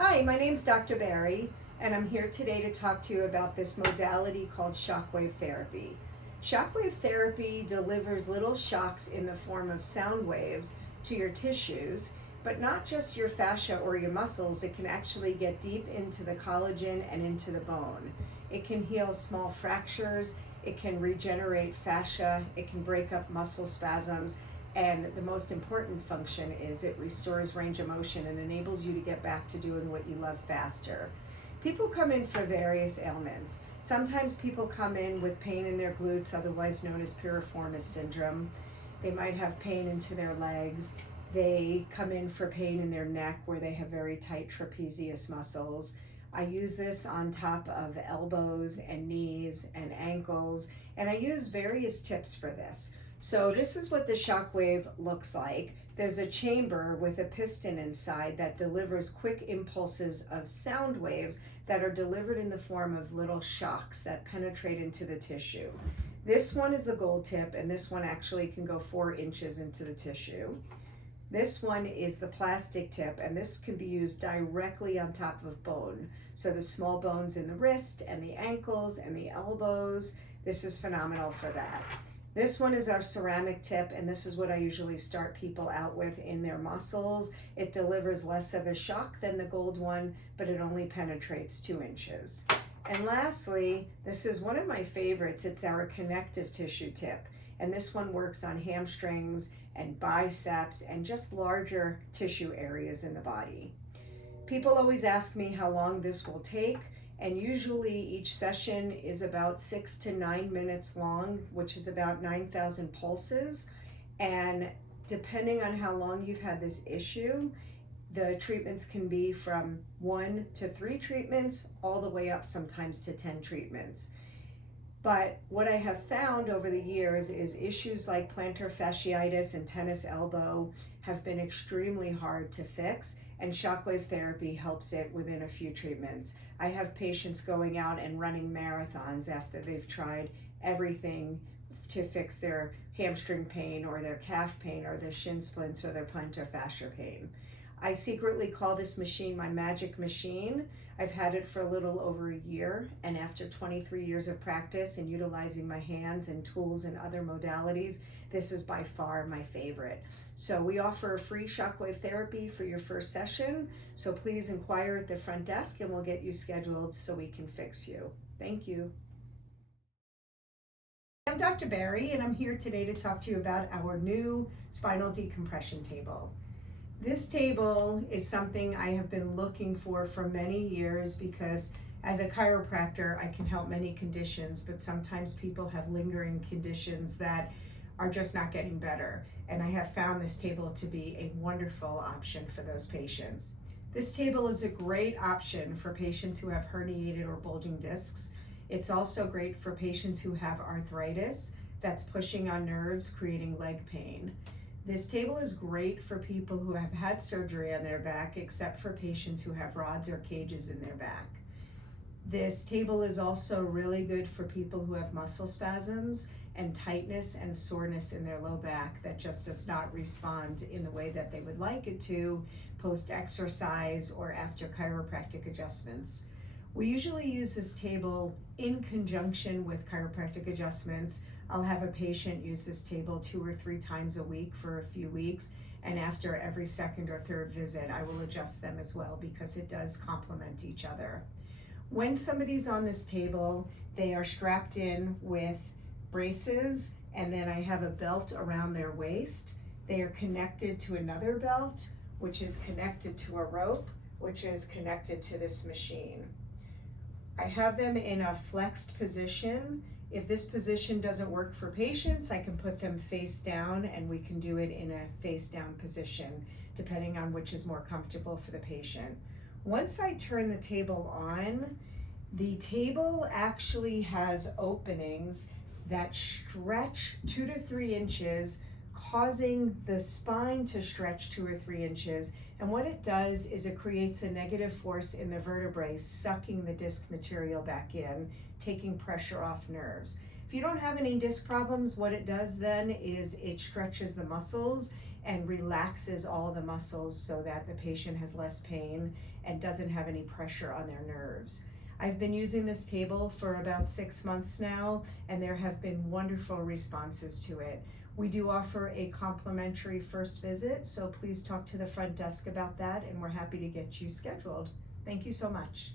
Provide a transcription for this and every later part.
Hi, my name's Dr. Barry, and I'm here today to talk to you about this modality called shockwave therapy. Shockwave therapy delivers little shocks in the form of sound waves to your tissues, but not just your fascia or your muscles. It can actually get deep into the collagen and into the bone. It can heal small fractures, it can regenerate fascia, it can break up muscle spasms, and the most important function is it restores range of motion and enables you to get back to doing what you love faster. People come in for various ailments. Sometimes people come in with pain in their glutes, otherwise known as piriformis syndrome. They might have pain into their legs. They come in for pain in their neck where they have very tight trapezius muscles. I use this on top of elbows and knees and ankles, and I use various tips for this. So this is what the shockwave looks like. There's a chamber with a piston inside that delivers quick impulses of sound waves that are delivered in the form of little shocks that penetrate into the tissue. This one is the gold tip, and this one actually can go 4 inches into the tissue. This one is the plastic tip, and this can be used directly on top of bone. So the small bones in the wrist and the ankles and the elbows, this is phenomenal for that. This one is our ceramic tip, and this is what I usually start people out with in their muscles. It delivers less of a shock than the gold one, but it only penetrates 2 inches. And lastly, this is one of my favorites. It's our connective tissue tip, and this one works on hamstrings and biceps and just larger tissue areas in the body. People always ask me how long this will take, and usually each session is about 6 to 9 minutes long, which is about 9,000 pulses. And depending on how long you've had this issue, the treatments can be from 1 to 3 treatments, all the way up sometimes to 10 treatments. But what I have found over the years is issues like plantar fasciitis and tennis elbow have been extremely hard to fix, and shockwave therapy helps it within a few treatments. I have patients going out and running marathons after they've tried everything to fix their hamstring pain or their calf pain or their shin splints or their plantar fascia pain. I secretly call this machine my magic machine. I've had it for a little over a year, and after 23 years of practice and utilizing my hands and tools and other modalities, this is by far my favorite. So we offer a free shockwave therapy for your first session, so please inquire at the front desk and we'll get you scheduled so we can fix you. Thank you. I'm Dr. Barry, and I'm here today to talk to you about our new spinal decompression table. This table is something I have been looking for many years because as a chiropractor, I can help many conditions, but sometimes people have lingering conditions that are just not getting better. And I have found this table to be a wonderful option for those patients. This table is a great option for patients who have herniated or bulging discs. It's also great for patients who have arthritis that's pushing on nerves, creating leg pain. This table is great for people who have had surgery on their back, except for patients who have rods or cages in their back. This table is also really good for people who have muscle spasms and tightness and soreness in their low back that just does not respond in the way that they would like it to post-exercise or after chiropractic adjustments. We usually use this table in conjunction with chiropractic adjustments. I'll have a patient use this table 2 or 3 times a week for a few weeks, and after every second or third visit, I will adjust them as well because it does complement each other. When somebody's on this table, they are strapped in with braces, and then I have a belt around their waist. They are connected to another belt, which is connected to a rope, which is connected to this machine. I have them in a flexed position. If this position doesn't work for patients, I can put them face down, and we can do it in a face down position, depending on which is more comfortable for the patient. Once I turn the table on, the table actually has openings that stretch 2 to 3 inches, causing the spine to stretch 2 or 3 inches. And what it does is it creates a negative force in the vertebrae, sucking the disc material back in, taking pressure off nerves. If you don't have any disc problems, what it does then is it stretches the muscles and relaxes all the muscles so that the patient has less pain and doesn't have any pressure on their nerves. I've been using this table for about 6 months now, and there have been wonderful responses to it. We do offer a complimentary first visit, so please talk to the front desk about that, and we're happy to get you scheduled. Thank you so much.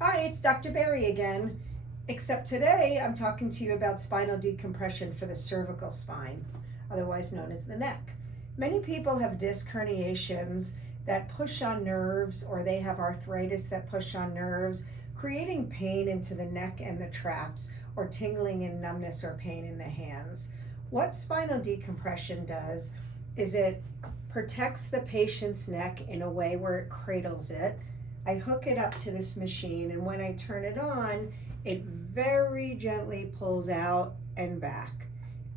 Hi, it's Dr. Barry again, except today I'm talking to you about spinal decompression for the cervical spine, otherwise known as the neck. Many people have disc herniations that push on nerves, or they have arthritis that push on nerves, creating pain into the neck and the traps, or tingling and numbness or pain in the hands. What spinal decompression does is it protects the patient's neck in a way where it cradles it. I hook it up to this machine, and when I turn it on, it very gently pulls out and back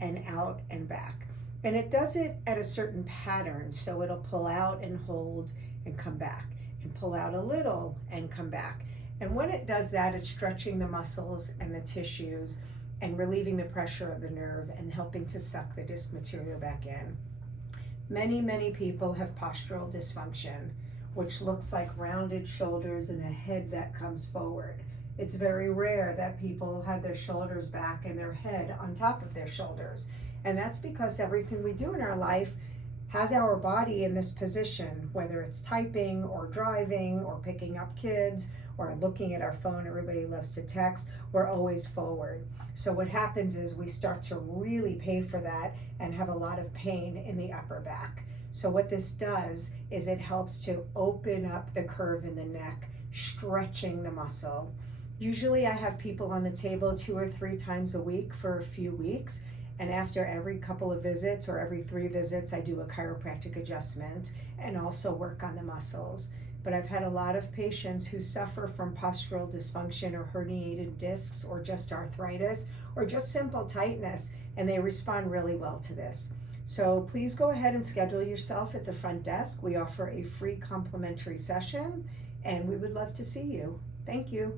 and out and back. And it does it at a certain pattern, so it'll pull out and hold and come back, and pull out a little and come back. And when it does that, it's stretching the muscles and the tissues and relieving the pressure of the nerve and helping to suck the disc material back in. Many people have postural dysfunction, which looks like rounded shoulders and a head that comes forward. It's very rare that people have their shoulders back and their head on top of their shoulders. And that's because everything we do in our life has our body in this position, whether it's typing or driving or picking up kids or looking at our phone. Everybody loves to text. We're always forward. So what happens is we start to really pay for that and have a lot of pain in the upper back. So what this does is it helps to open up the curve in the neck, stretching the muscle. Usually I have people on the table 2 or 3 times a week for a few weeks. And after every couple of visits or every 3 visits, I do a chiropractic adjustment and also work on the muscles. But I've had a lot of patients who suffer from postural dysfunction or herniated discs or just arthritis or just simple tightness, and they respond really well to this. So please go ahead and schedule yourself at the front desk. We offer a free complimentary session, and we would love to see you. Thank you.